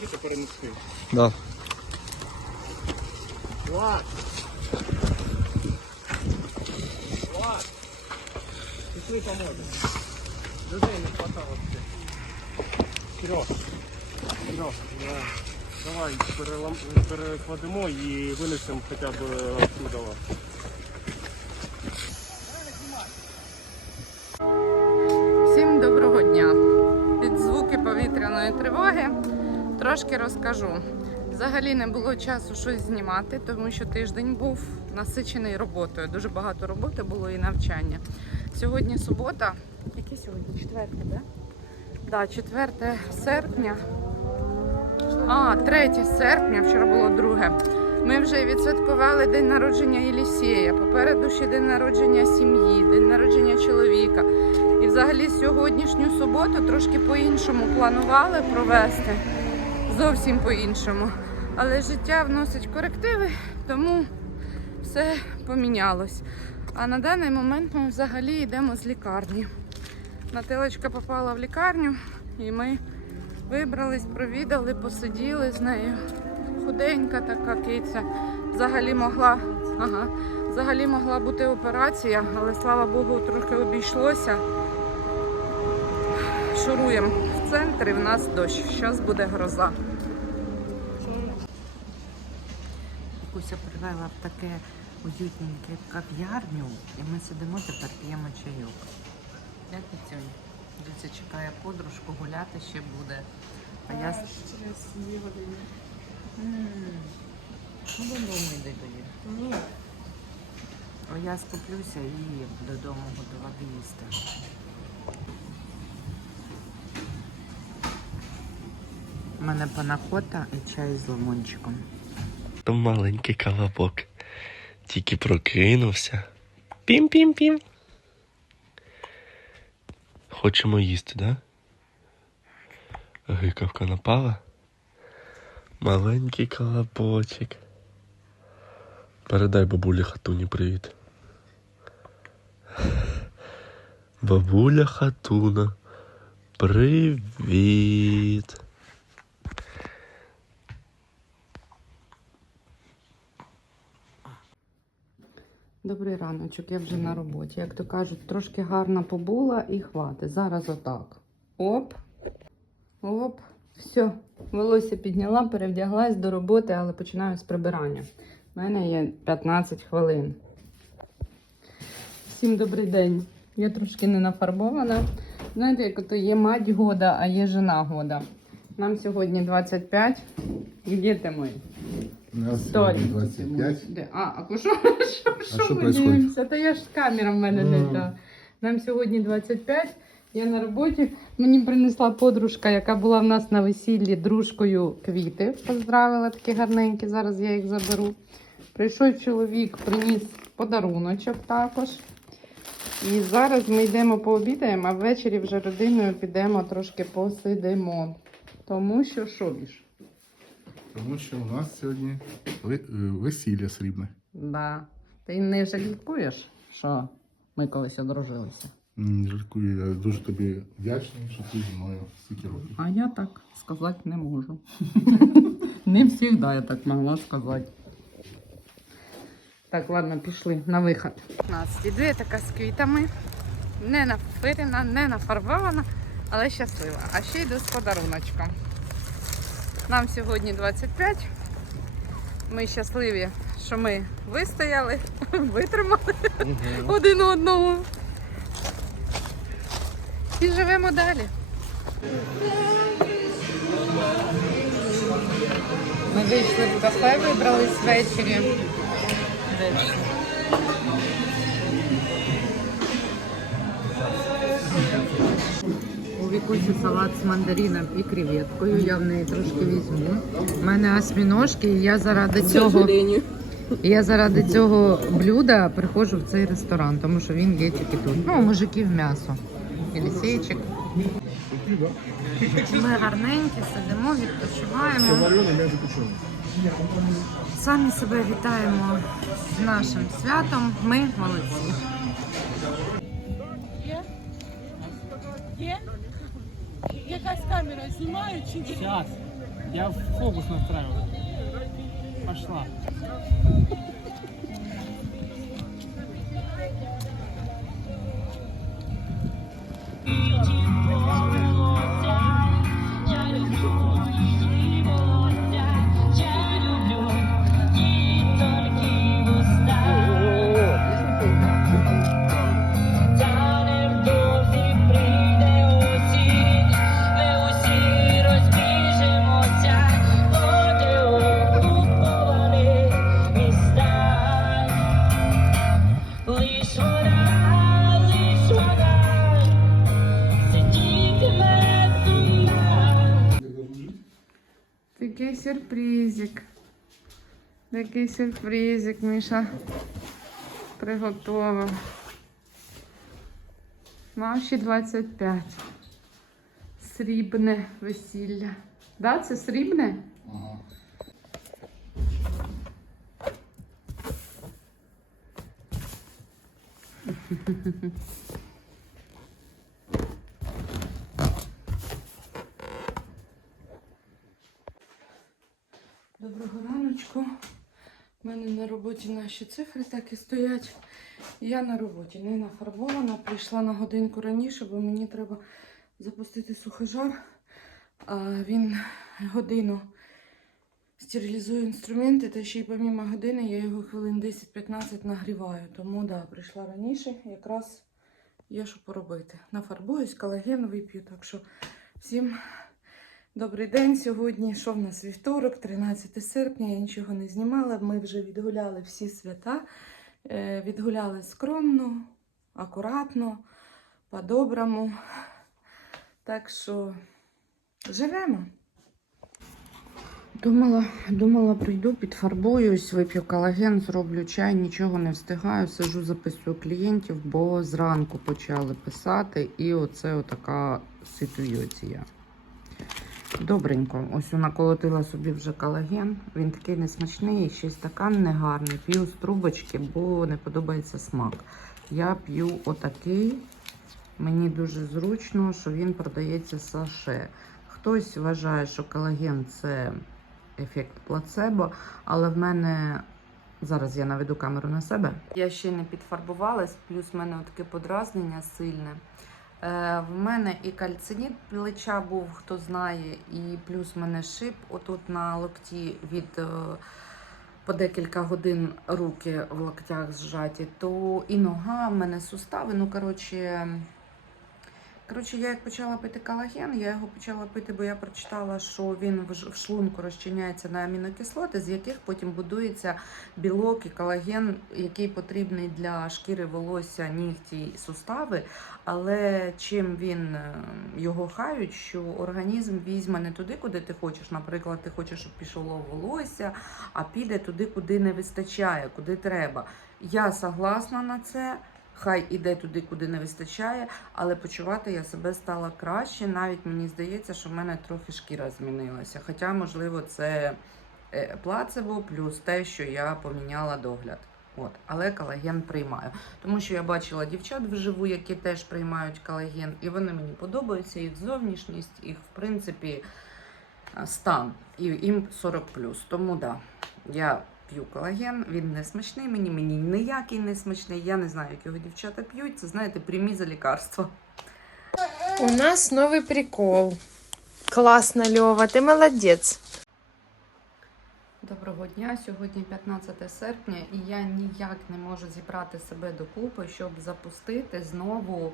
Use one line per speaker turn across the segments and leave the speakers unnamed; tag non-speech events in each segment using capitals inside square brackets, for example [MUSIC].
зможете перенести?
Да.
Влад! Влад! Пішли поможемо. Людей не хватало ще. Серег. Серег, да. давай перелам... перекладемо і винесемо хоча б оттуда.
Всім доброго дня! Під звуки повітряної тривоги трошки розкажу. Взагалі не було часу щось знімати, тому що тиждень був насичений роботою. Дуже багато роботи було і навчання. Сьогодні субота. Яке сьогодні? Четверте, да? Да, 4 серпня. А, 3 серпня, вчора було друге. Ми вже відсвяткували день народження Єлісєя. Попереду ще день народження сім'ї, день народження чоловіка. І взагалі сьогоднішню суботу трошки по-іншому планували провести. Зовсім по-іншому. Але життя вносить корективи, тому все помінялось. А на даний момент ми взагалі йдемо з лікарні. Нателечка попала в лікарню, і ми вибрались, провідали, посиділи з нею. Худенька така киця. Взагалі могла, ага, взагалі могла бути операція, але слава Богу, трохи обійшлося. Шуруємо в центр і в нас дощ. Зараз буде гроза.
Привела в таке уютненьке кав'ярню, і ми сидимо тепер п'ємо чайок. Як і цьому? Дивіться, чекає подружку, гуляти ще буде. А я
через дві години.
Ну, додому йди тоді.
Ні.
А я скуплюся і додому готувати їсти. У мене панакота і чай з лимончиком.
То маленький колобок. Тільки прокинувся. Пім-пім-пім. Хочемо їсти, да? Гикавка напала. Маленький колобочок. Передай бабулі хатуні привіт. Бабуля хатуна. Привіт.
Добрий раночок, я вже на роботі. Як то кажуть, трошки гарно побула і хватить. Зараз отак. Оп. Оп. Все. Волосся підняла, перевдяглась до роботи, але починаю з прибирання. У мене є 15 хвилин. Всім добрий день. Я трошки не нафарбована. Знаєте, як ото є мать года, а є жена года. Нам сьогодні 25. Де ти мої?
У нас сьогодні 25.
Де? А, а що, [LAUGHS] що, що,
що
ми
происходит?
дивимося? Та я ж камера в мене не
Мгм.
та. Нам сьогодні 25. Я на роботі. Мені принесла подружка, яка була в нас на весіллі дружкою квіти. Поздравила такі гарненькі. Зараз я їх заберу. Прийшов чоловік, приніс подаруночок також. І зараз ми йдемо пообідаємо, а ввечері вже родиною підемо трошки посидимо. Тому що що Віш?
Тому що у нас сьогодні весілля срібне.
Да. Ти не жалікуєш, що ми колись одружилися?
М, Жалкую, я дуже тобі вдячний, що ти зі мною стільки років.
А я так сказати не можу. [LAUGHS] не завжди я так могла сказати. Так, ладно, пішли на вихід. У нас іде така з квітами. Не нафирена, не нафарбована, але щаслива. А ще йду з подаруночком. Нам сьогодні 25. Ми щасливі, що ми вистояли, [LAUGHS] витримали один одного. І живемо далі. Ми вийшли в кафе, вибрались ввечері. Десь. Вікусі салат з мандарином і креветкою. Я в неї трошки візьму. У мене осьміножки, і я заради цього. Я заради цього блюда приходжу в цей ресторан, тому що він є тільки тут. Ну, мужиків м'ясо. Єлісейчик. Ми гарненькі, сидимо, відпочиваємо. Самі себе вітаємо з нашим святом. Ми молодці.
Є? Є? Якась камера знімає чи ні?
Зараз. Я фокус настраиваю. Пошла.
Такий сюрпризик, Міша приготував. Наші 25. Срібне весілля. Да, це срібне?
Ага. [LAUGHS]
Доброго раночку. У мене на роботі наші цифри так і стоять. Я на роботі не нафарбована. Прийшла на годинку раніше, бо мені треба запустити сухожар. А він годину стерилізує інструменти, та ще й помімо години я його хвилин 10-15 нагріваю. Тому да, прийшла раніше, якраз є що поробити. Нафарбуюсь, колаген вип'ю. Так що всім Добрий день. Сьогодні що в нас вівторок, 13 серпня. Я нічого не знімала. Ми вже відгуляли всі свята. Е, Відгуляли скромно, акуратно, по-доброму. Так що живемо. Думала, думала, прийду, підфарбуюсь, вип'ю колаген, зроблю чай, нічого не встигаю. Сижу, записую клієнтів, бо зранку почали писати, і оце отака ситуація. Добренько. Ось наколотила собі вже колаген. Він такий несмачний, ще й стакан негарний. П'ю з трубочки, бо не подобається смак. Я п'ю отакий. Мені дуже зручно, що він продається саше. Хтось вважає, що колаген це ефект плацебо, але в мене зараз я наведу камеру на себе. Я ще не підфарбувалась, плюс в мене таке подразнення сильне. Е, В мене і кальциніт плеча був, хто знає, і плюс в мене шип отут на локті від е, по декілька годин руки в локтях зжаті, то і нога, в мене сустави. Ну, коротше, коротше, я як почала пити колаген, я його почала пити, бо я прочитала, що він в шлунку розчиняється на амінокислоти, з яких потім будується білок і колаген, який потрібний для шкіри волосся, нігті і сустави. Але чим він е, його хають, що організм візьме не туди, куди ти хочеш. Наприклад, ти хочеш, щоб пішло волосся, а піде туди, куди не вистачає, куди треба. Я согласна на це. Хай іде туди, куди не вистачає, але почувати я себе стала краще. Навіть мені здається, що в мене трохи шкіра змінилася. Хоча, можливо, це е, плацебо плюс те, що я поміняла догляд. От, але колаген приймаю. Тому що я бачила дівчат вживу, які теж приймають колаген, і вони мені подобаються, їх зовнішність, їх, в принципі, стан. І їм 40 Тому да, я п'ю колаген, він не смачний мені, мені ніякий не смачний. Я не знаю, як його дівчата п'ють. Це знаєте, прямі за лікарство.
У нас новый прикол. Классно, Лева, ты молодец.
Доброго дня. Сьогодні 15 серпня, і я ніяк не можу зібрати себе докупи, щоб запустити знову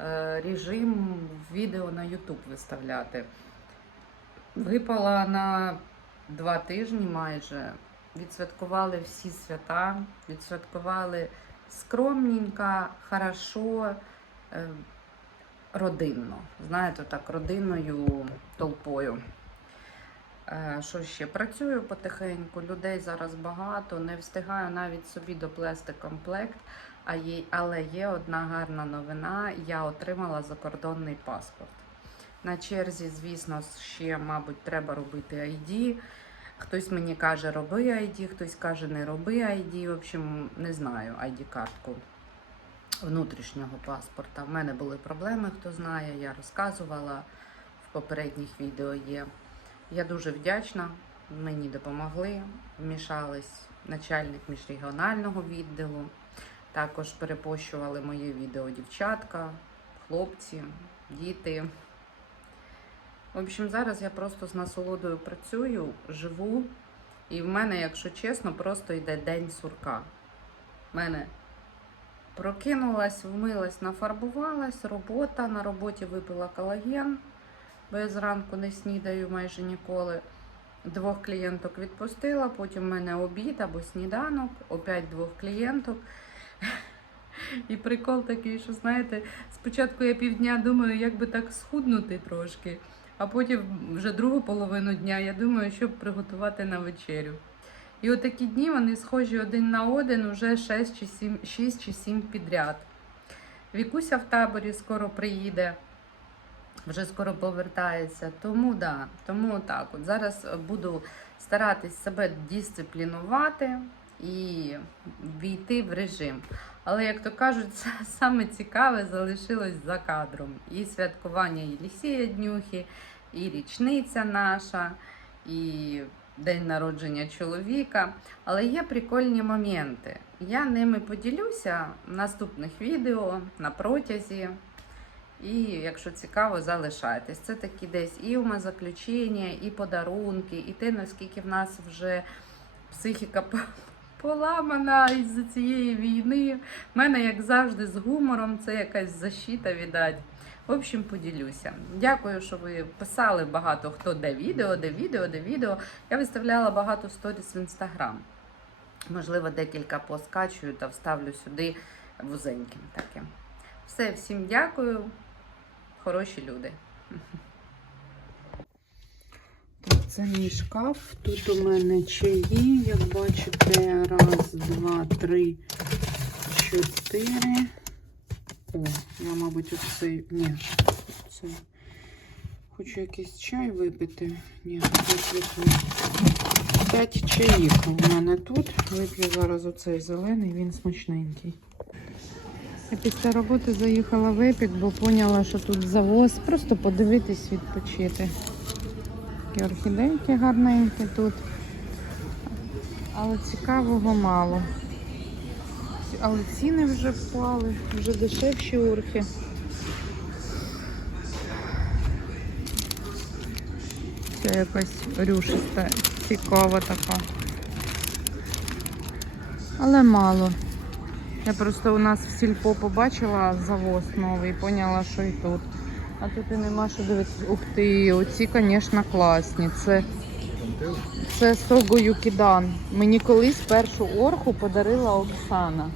е, режим відео на YouTube виставляти. Випала на два тижні майже. Відсвяткували всі свята, відсвяткували скромненько, хорошо, е, родинно. Знаєте, так, родинною толпою. Е, Що ще? Працюю потихеньку, людей зараз багато, не встигаю навіть собі доплести комплект. А є, але є одна гарна новина: я отримала закордонний паспорт. На черзі, звісно, ще, мабуть, треба робити ID. Хтось мені каже, роби ID, хтось каже, не роби ID. В общем, не знаю ID-картку внутрішнього паспорта. В мене були проблеми, хто знає, я розказувала в попередніх відео є. Я дуже вдячна. Мені допомогли, вмішались начальник міжрегіонального відділу. Також перепощували моє відео дівчатка, хлопці, діти. В общем, зараз я просто з насолодою працюю, живу, і в мене, якщо чесно, просто йде день сурка. В мене прокинулась, вмилась, нафарбувалась, робота. На роботі випила колаген, бо я зранку не снідаю майже ніколи. Двох клієнток відпустила, потім в мене обід або сніданок, опять двох клієнток. І прикол такий, що знаєте, спочатку я півдня думаю, як би так схуднути трошки, а потім вже другу половину дня я думаю, щоб приготувати на вечерю. І отакі дні вони схожі один на один уже 6 чи 7, 6 чи 7 підряд. Вікуся в таборі скоро приїде, вже скоро повертається. Тому да, тому так. От зараз буду старатись себе дисциплінувати і війти в режим. Але, як то кажуть, са- [LAUGHS] саме цікаве залишилось за кадром. І святкування Єлісія Днюхи, і річниця наша, і день народження чоловіка. Але є прикольні моменти. Я ними поділюся в наступних відео на протязі. І якщо цікаво, залишайтесь. Це такі десь і умозаключення, і подарунки, і те, наскільки в нас вже психіка поламана із-за цієї війни. У мене, як завжди, з гумором це якась защита, віддать. В общем, поділюся. Дякую, що ви писали багато хто де відео, де відео, де відео. Я виставляла багато сторіс в інстаграм. Можливо, декілька поскачую та вставлю сюди вузеньким таким. Все, всім дякую. Хороші люди. Так, це мій шкаф. Тут у мене чаї, як бачите, раз, два, три, чотири. О, я, мабуть, оцей. Ні, це. Хочу якийсь чай випити. Ні, вип'ю. П'ять чаїв у мене тут. Вип'ю зараз оцей зелений, він смачненький. Я після роботи заїхала в Епік, бо поняла, що тут завоз. Просто подивитись, відпочити. Такі орхідейки гарненькі тут. Але цікавого мало. Але ціни вже впали, вже дешевші орхи. Це якась рюшиста, цікава така. Але мало. Я просто у нас в сільпо побачила завоз новий, поняла, що і тут. А тут і нема що дивитися. Ух ти, оці, звісно, класні. Це, це Сого Юкідан. Мені колись першу орху подарила Оксана.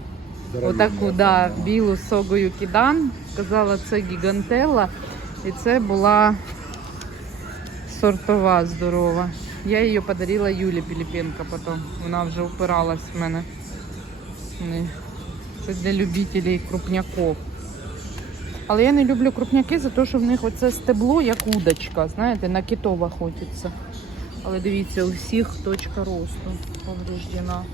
Отаку, да, білу Сого Юкідан. Сказала, це гігантела. І це була сортова здорова. Я її подарила Юлі Піліпенко потім. Вона вже упиралась в мене. Це для любителів крупняків. Але я не люблю крупняки за те, що в них оце стебло як удочка. Знаєте, на китова хочеться. Але дивіться, у всіх точка росту повреждена.